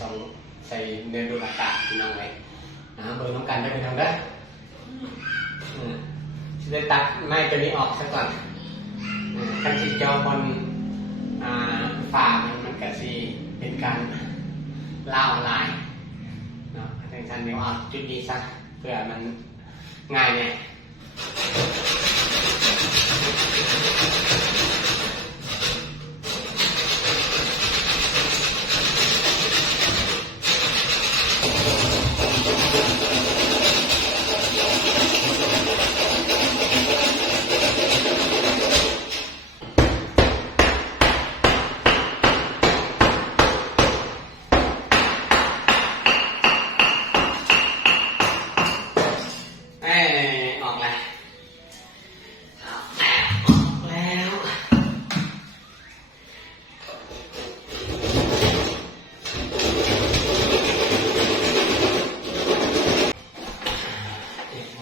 ส่งใส่เนื้อดูดอากาศพี่น้องเลยนะเบอร์น้องกันได้ไปทางเด้ออืมจะได้ตัดไม้ตัวนี้ออกซะก่อนอ่าการที่จอบนฝ่ามันมันก็สิเป็นการล่าออนไลน์เนาะทางฉันเดี๋ยวเอาจุดนี้ซะเพื่อมันง่ายไงเ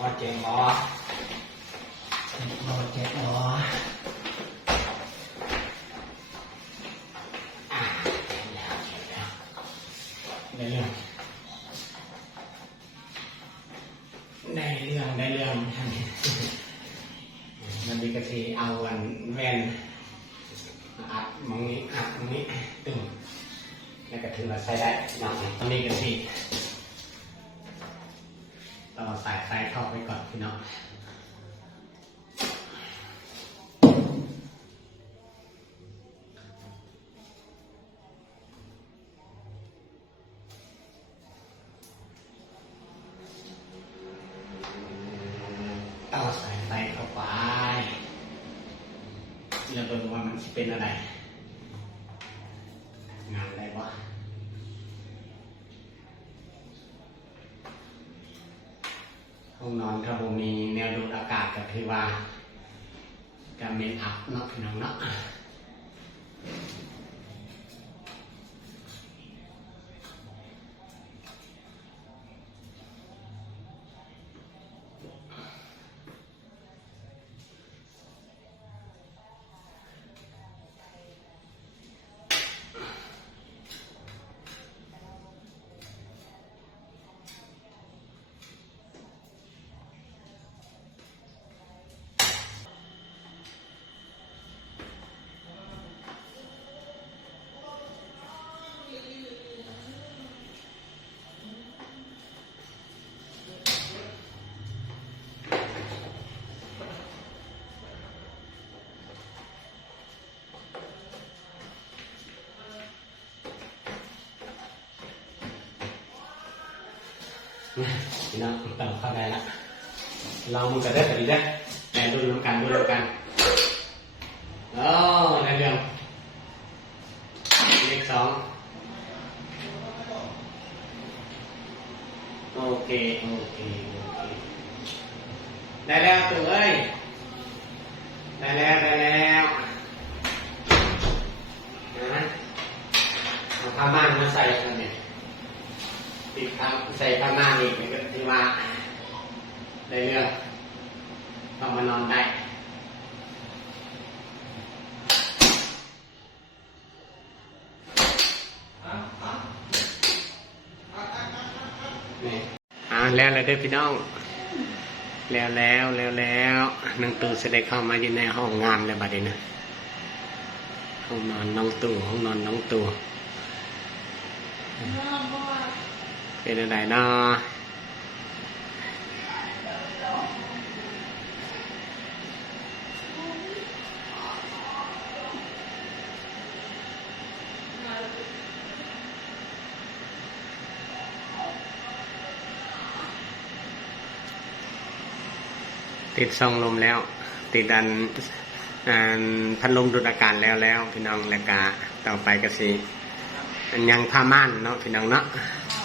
เจ็บเจ็บหัวเจ็บหัวเจ็บหัวอะเจ็บแล้เจ็บแล้วได้เรื่องได้เรื่องได้เรื่องท่มันมีกะทิเอาวันแว่นอัดมองนี้อัดมองนี้ตึงแล้วก็ถือว่าใช้ได้หน่อยตอนนี้กะทิ ต่อสายเข้าไปก่อนพี่น้องต่อสายไฟเข้าไปเบิ่งว่ามันเป็นอะไร งนอนถ้าผมมีแนวดูดอากาศกับที่ว่าจะเมนอัพนักพี่น้องเนาะ พี่น้องเติมเข้าได้ละลองมันก็ได้แต่ดีได้แต่ดูน้ำกันดูน้ำกันโอ้ได้เรื่องเลขสองโอเคโอเคโอเคได้แล้วตัวเอ้ยได้แล้วนะเอาผ้าม่านมาใส่กันเนี่ย ติดครับ ใส่ผ้าม่านอีกมันก็ที่ว่าได้เรื่องต้องมานอนได้นี่อ่าแล้วเลยเด้อพี่น้อง แล้วแล้วแล้วแล้วนางตู่จะได้เข้ามาอยู่ในห้องงานเลยบัดนี้นะห้องนอนน้องตู่ห้องนอนน้องตู่ เป็นอะไรนาะติดซองลมแล้ว ติดดันพัดลมดูดอากาศแล้วแล้ว พี่น้องแล้วก็ต่อไปก็สิอันยังผ้าม่านเนาะพี่น้องเนาะ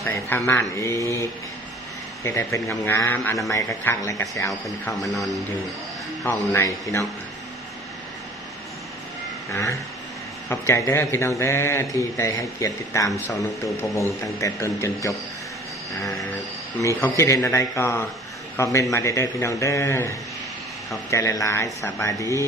ใส่ผ้าม่านอีกจะได้เป็นงามๆอนามัยคักๆแล้วก็จะเอาเพิ่นเข้ามานอนอยู่ห้องในพี่น้องนะขอบใจเด้อพี่น้องเด้อที่ได้ให้เกียรติติดตามสองนกตูพะวงตั้งแต่ต้นจนจบอ่ามีความคิดเห็นอะไรก็คอมเมนต์มาได้เด้อพี่น้องเด้อขอบใจหลายๆสบายดี